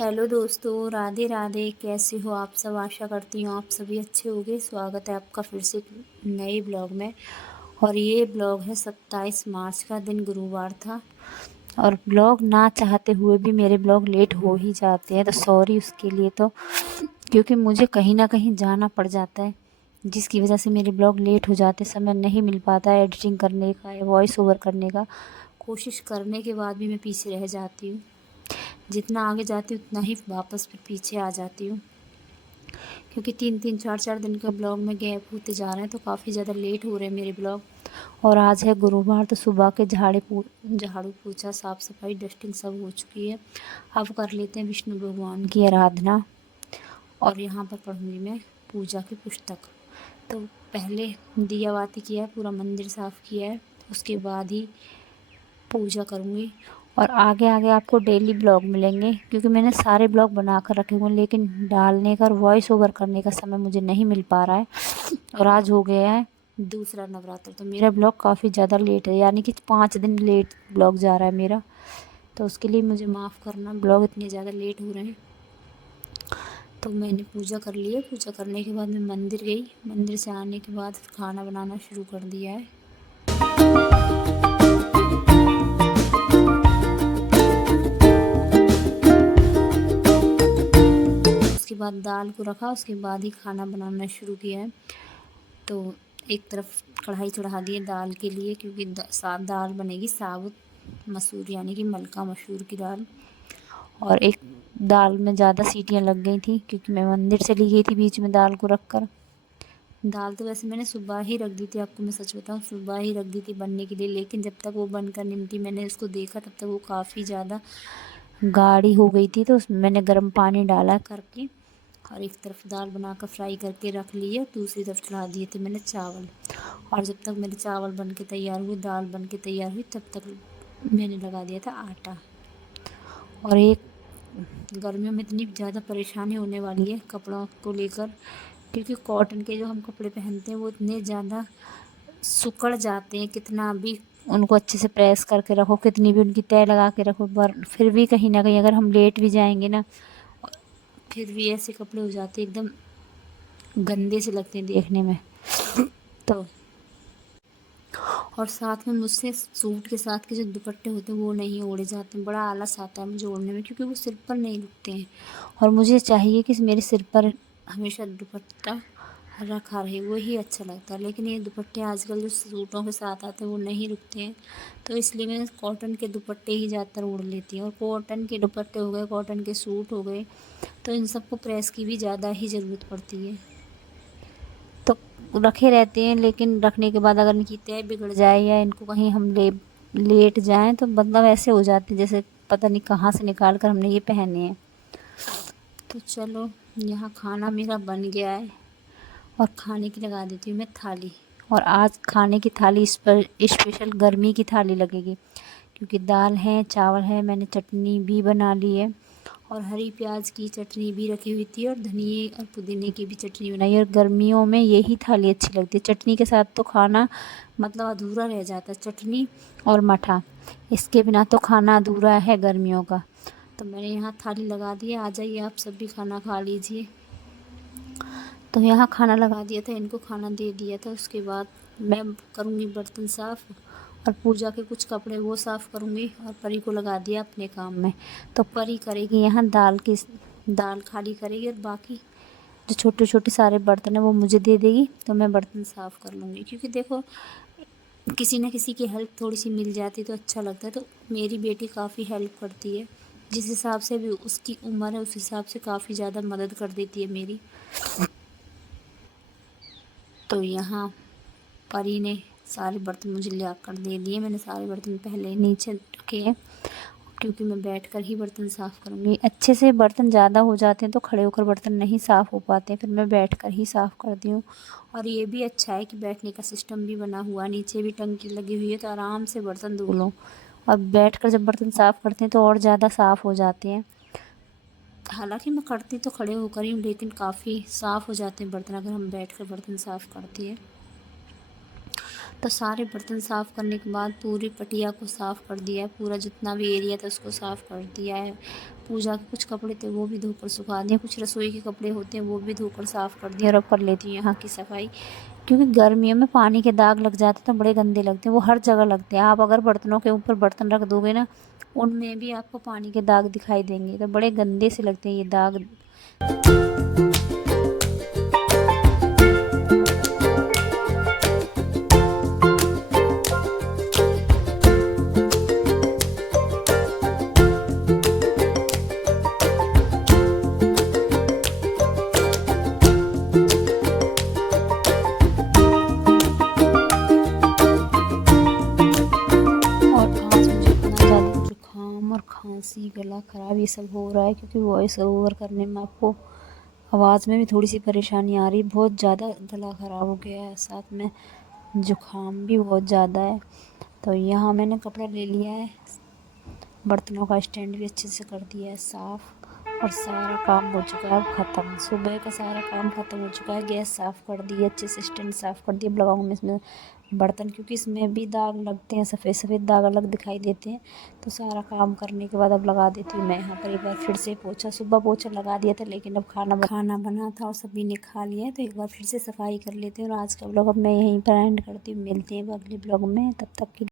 Hello दोस्तों, राधे राधे। कैसे हो आप सब? आशा करती हूँ आप सभी अच्छे होंगे। स्वागत है आपका फिर से एक नए ब्लॉग में। और ये ब्लॉग है 27 मार्च का, दिन गुरुवार था। और ब्लॉग ना चाहते हुए भी मेरे ब्लॉग लेट हो ही जाते हैं, तो सॉरी उसके लिए। तो क्योंकि मुझे कहीं ना कहीं जाना पड़ जाता है, जिसकी वजह से मेरे ब्लॉग लेट हो जाते, समय नहीं मिल पाता है एडिटिंग करने का या वॉइस ओवर करने का। कोशिश करने के बाद भी मैं पीछे रह जाती हूँ। जितना आगे जाती हूँ उतना ही वापस फिर पीछे आ जाती हूँ, क्योंकि 3-3 4-4 दिन का ब्लॉग में गैप होते जा रहे हैं, तो काफ़ी ज़्यादा लेट हो रहे हैं मेरे ब्लॉग। और आज है गुरुवार, तो सुबह के झाड़ू पोछा साफ़ सफाई डस्टिंग सब हो चुकी है। अब कर लेते हैं विष्णु भगवान की आराधना। और यहाँ पर पढ़ूँगी मैं पूजा की पुस्तक। तो पहले दिया बाती किया है, पूरा मंदिर साफ़ किया है, उसके बाद ही पूजा करूँगी। और आगे आगे आपको डेली ब्लॉग मिलेंगे, क्योंकि मैंने सारे ब्लॉग बना कर रखे हुए हैं, लेकिन डालने का और वॉइस ओवर करने का समय मुझे नहीं मिल पा रहा है। और आज हो गया है दूसरा नवरात्र, तो मेरा ब्लॉग काफ़ी ज़्यादा लेट है, यानी कि 5 दिन लेट ब्लॉग जा रहा है मेरा। तो उसके लिए मुझे माफ़ करना, ब्लॉग इतने ज़्यादा लेट हो रहे हैं। तो मैंने पूजा कर ली है। पूजा करने के बाद मैं मंदिर गई। मंदिर से आने के बाद फिर खाना बनाना शुरू कर दिया है। उसके बाद दाल को रखा, उसके बाद ही खाना बनाना शुरू किया है। तो एक तरफ कढ़ाई चढ़ा दी है दाल के लिए, क्योंकि दाल बनेगी साबुत मसूर, यानी कि मलका मसूर की दाल। और एक दाल में ज़्यादा सीटियां लग गई थी, क्योंकि मैं मंदिर चली गई थी बीच में दाल को रख कर। दाल तो वैसे मैंने सुबह ही रख दी थी, आपको मैं सच बताऊं, सुबह ही रख दी थी बनने के लिए। लेकिन जब तक वो बनकर निमटी, मैंने उसको देखा, तब तक वो काफ़ी ज़्यादा गाढ़ी हो गई थी। तो उसमें मैंने गर्म पानी डाला करके, और एक तरफ दाल बनाकर फ्राई करके रख ली है, दूसरी तरफ चढ़ा दिए थे मैंने चावल। और जब तक मेरे चावल बन के तैयार हुए, दाल बन के तैयार हुई, तब तक मैंने लगा दिया था आटा। और एक गर्मियों में इतनी ज़्यादा परेशानी होने वाली है कपड़ों को लेकर, क्योंकि कॉटन के जो हम कपड़े पहनते हैं वो इतने ज़्यादा सिकुड़ जाते हैं। कितना भी उनको अच्छे से प्रेस करके रखो, कितनी भी उनकी तय लगा के रखो, पर फिर भी कहीं ना कहीं अगर हम लेट भी जाएंगे ना, फिर भी ऐसे कपड़े हो जाते हैं, एकदम गंदे से लगते हैं देखने में। तो और साथ में मुझसे सूट के साथ के जो दुपट्टे होते हैं वो नहीं ओढ़े जाते हैं। बड़ा आलस आता है मुझे ओढ़ने में, क्योंकि वो सिर पर नहीं रुकते हैं। और मुझे चाहिए कि मेरे सिर पर हमेशा दुपट्टा रखा रहे, वही अच्छा लगता है। लेकिन ये दुपट्टे आजकल जो सूटों के साथ आते हैं वो नहीं रुकते हैं, तो इसलिए मैं कॉटन के दुपट्टे ही ज़्यादातर ओढ़ लेती हूँ। और कॉटन के दुपट्टे हो गए, कॉटन के सूट हो गए, तो इन सबको प्रेस की भी ज़्यादा ही ज़रूरत पड़ती है। तो रखे रहते हैं, लेकिन रखने के बाद अगर इनकी तय बिगड़ जाए या इनको कहीं हम लेट जाएं, तो मतलब ऐसे हो जाते हैं जैसे पता नहीं कहाँ से निकाल कर हमने ये पहने हैं। तो चलो, यहाँ खाना मेरा बन गया है, और खाने की लगा देती हूँ मैं थाली। और आज खाने की थाली इस पर स्पेशल गर्मी की थाली लगेगी, क्योंकि दाल है, चावल है, मैंने चटनी भी बना ली है, और हरी प्याज की चटनी भी रखी हुई थी, और धनिए और पुदीने की भी चटनी बनाई है। और गर्मियों में यही थाली अच्छी लगती है। चटनी के साथ तो खाना मतलब अधूरा रह जाता है, चटनी और मठा, इसके बिना तो खाना अधूरा है गर्मियों का। तो मैंने यहाँ थाली लगा दी है, आ जाइए आप सब भी खाना खा लीजिए। तो यहाँ खाना लगा दिया था, इनको खाना दे दिया था। उसके बाद मैं करूँगी बर्तन साफ़, और पूजा के कुछ कपड़े वो साफ़ करूँगी, और परी को लगा दिया अपने काम में। तो परी करेगी यहाँ दाल खाली करेगी, और बाकी जो छोटे छोटे सारे बर्तन है वो मुझे दे देगी, तो मैं बर्तन साफ़ कर लूँगी। क्योंकि देखो, किसी न किसी की हेल्प थोड़ी सी मिल जाती तो अच्छा लगता है। तो मेरी बेटी काफ़ी हेल्प करती है, जिस हिसाब से भी उसकी उम्र है उस हिसाब से काफ़ी ज़्यादा मदद कर देती है मेरी। तो यहाँ परी ने सारे बर्तन मुझे ले आकर दे दिए। मैंने सारे बर्तन पहले ही नीचे रखे हैं, क्योंकि मैं बैठकर ही बर्तन साफ़ करूँगी। अच्छे से बर्तन ज़्यादा हो जाते हैं तो खड़े होकर बर्तन नहीं साफ़ हो पाते हैं, फिर मैं बैठकर ही साफ़ करती हूँ। और ये भी अच्छा है कि बैठने का सिस्टम भी बना हुआ है, नीचे भी टंकी लगी हुई है, तो आराम से बर्तन धो लो। और बैठकर जब बर्तन साफ़ करते हैं तो और ज़्यादा साफ़ हो जाते हैं। हालांकि मैं करती तो खड़े होकर ही हूँ, लेकिन काफ़ी साफ़ हो जाते हैं बर्तन अगर हम बैठकर बर्तन साफ़ करती हैं। तो सारे बर्तन साफ़ करने के बाद पूरी पटिया को साफ़ कर दिया है, पूरा जितना भी एरिया था उसको साफ़ कर दिया है। पूजा के कुछ कपड़े थे वो भी धोकर सुखा दिए, कुछ रसोई के कपड़े होते हैं वो भी धोकर साफ़ कर दिए। और अब कर लेती हूँ यहाँ की सफाई, क्योंकि गर्मियों में पानी के दाग लग जाते हैं तो बड़े गंदे लगते हैं, वो हर जगह लगते हैं। आप अगर बर्तनों के ऊपर बर्तन रख दोगे ना, उनमें भी आपको पानी के दाग दिखाई देंगे, तो बड़े गंदे से लगते हैं ये दाग। जुकाम और खांसी, गला ख़राब ये सब हो रहा है, क्योंकि वॉइस ओवर करने में आपको आवाज़ में भी थोड़ी सी परेशानी आ रही है। बहुत ज़्यादा गला ख़राब हो गया है, साथ में जुकाम भी बहुत ज़्यादा है। तो यहाँ मैंने कपड़ा ले लिया है, बर्तनों का स्टैंड भी अच्छे से कर दिया है साफ़, और सारा काम हो चुका है अब ख़त्म। सुबह का सारा काम ख़त्म हो चुका है, गैस साफ़ कर दी है, अच्छे से स्टैंड साफ़ कर दिया। अब लगाऊंगी मैं इसमें बर्तन, क्योंकि इसमें भी दाग लगते हैं, सफ़ेद सफ़ेद दाग अलग दिखाई देते हैं। तो सारा काम करने के बाद अब लगा देती हूँ मैं यहाँ पर एक बार फिर से पोछा। सुबह पोछा लगा दिया था, लेकिन अब खाना बना था और सभी ने खा लिया है, तो एक बार फिर से सफाई कर लेते हैं। और आज का ब्लॉग अब मैं यहीं पर एंड करती हूँ, मिलते हैं अगले ब्लॉग में, तब तक के